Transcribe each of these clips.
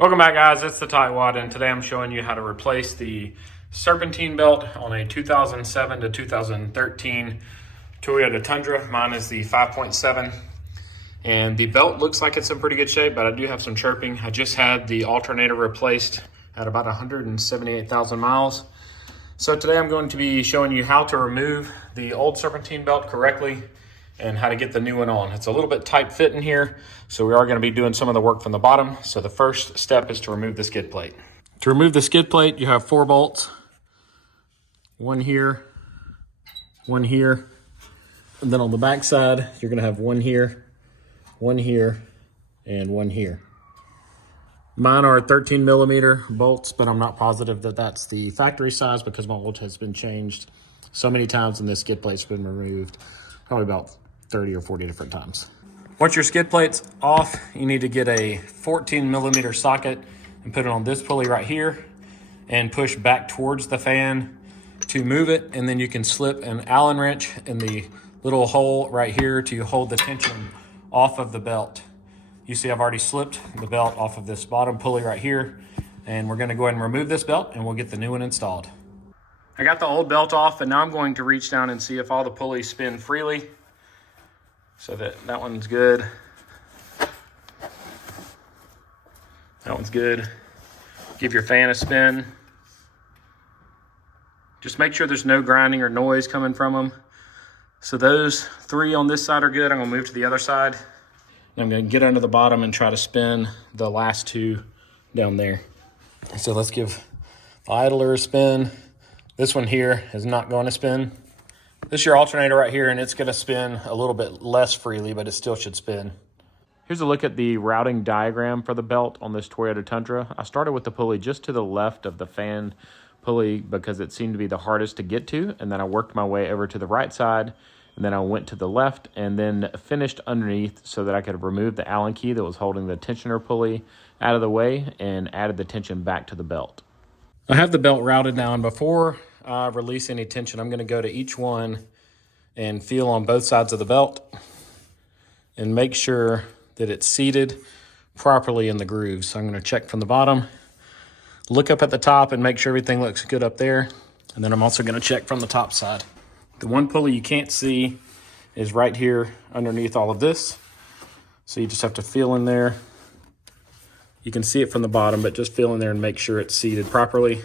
Welcome back, guys. It's the Tightwaddiy, and today I'm showing you how to replace the serpentine belt on a 2007 to 2013 Toyota Tundra. Mine is the 5.7, and the belt looks like it's in pretty good shape, but I do have some chirping. I just had the alternator replaced at about 178,000 miles. So today I'm going to be showing you how to remove the old serpentine belt correctly and how to get the new one on. It's a little bit tight fit in here, so we are going to be doing some of the work from the bottom. So the first step is to remove the skid plate. To remove the skid plate, you have 4 bolts. One here, and then on the back side, you're gonna have one here, and one here. Mine are 13 millimeter bolts, but I'm not positive that that's the factory size because my bolt has been changed so many times and this skid plate's been removed probably about 30 or 40 different times. Once your skid plate's off, you need to get a 14 millimeter socket and put it on this pulley right here and push back towards the fan to move it. And then you can slip an Allen wrench in the little hole right here to hold the tension off of the belt. You see I've already slipped the belt off of this bottom pulley right here, and we're gonna go ahead and remove this belt and we'll get the new one installed. I got the old belt off, and now I'm going to reach down and see if all the pulleys spin freely. So that one's good. That one's good. Give your fan a spin. Just make sure there's no grinding or noise coming from them. So those 3 on this side are good. I'm gonna move to the other side. And I'm gonna get under the bottom and try to spin the last 2 down there. So let's give the idler a spin. This one here is not going to spin. This is your alternator right here, and it's going to spin a little bit less freely, but it still should spin. Here's a look at the routing diagram for the belt on this Toyota Tundra. I started with the pulley just to the left of the fan pulley because it seemed to be the hardest to get to, and then I worked my way over to the right side, and then I went to the left and then finished underneath so that I could remove the Allen key that was holding the tensioner pulley out of the way and added the tension back to the belt. I have the belt routed now, and before I release any tension, I'm going to go to each one and feel on both sides of the belt and make sure that it's seated properly in the grooves. So I'm going to check from the bottom, look up at the top and make sure everything looks good up there. And then I'm also going to check from the top side. The one pulley you can't see is right here underneath all of this. So you just have to feel in there. You can see it from the bottom, but just feel in there and make sure it's seated properly.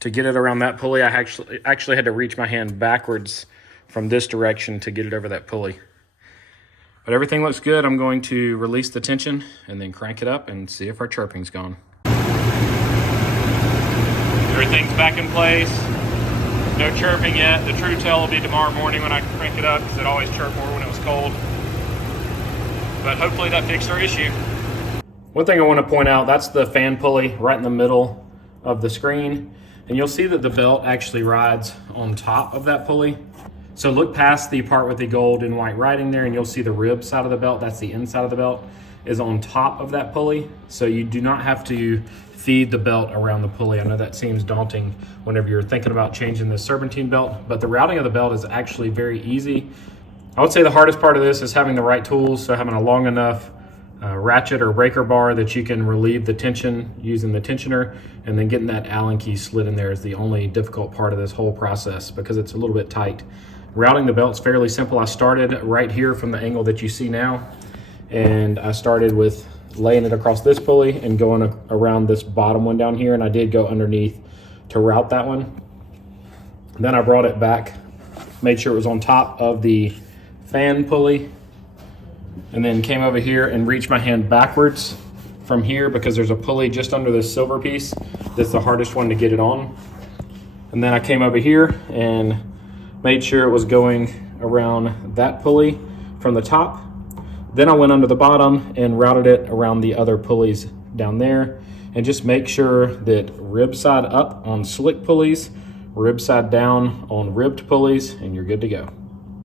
To get it around that pulley, I actually had to reach my hand backwards from this direction to get it over that pulley. But everything looks good. I'm going to release the tension and then crank it up and see if our chirping's gone. Everything's back in place. No chirping yet. The true tell will be tomorrow morning when I crank it up because it always chirped more when it was cold. But hopefully that fixed our issue. One thing I want to point out, that's the fan pulley right in the middle of the screen. And you'll see that the belt actually rides on top of that pulley. So look past the part with the gold and white writing there, and you'll see the rib side of the belt, that's the inside of the belt, is on top of that pulley. So you do not have to feed the belt around the pulley. I know that seems daunting whenever you're thinking about changing the serpentine belt, but the routing of the belt is actually very easy. I would say the hardest part of this is having the right tools, so having a long enough ratchet or breaker bar that you can relieve the tension using the tensioner, and then getting that Allen key slid in there is the only difficult part of this whole process because it's a little bit tight. Routing the belt's fairly simple. I started right here from the angle that you see now, and I started with laying it across this pulley and going around this bottom one down here, and I did go underneath to route that one. Then I brought it back, made sure it was on top of the fan pulley, and then came over here and reached my hand backwards from here because there's a pulley just under this silver piece that's the hardest one to get it on. And then I came over here and made sure it was going around that pulley from the top. Then I went under the bottom and routed it around the other pulleys down there, and just make sure that rib side up on slick pulleys, rib side down on ribbed pulleys, and you're good to go.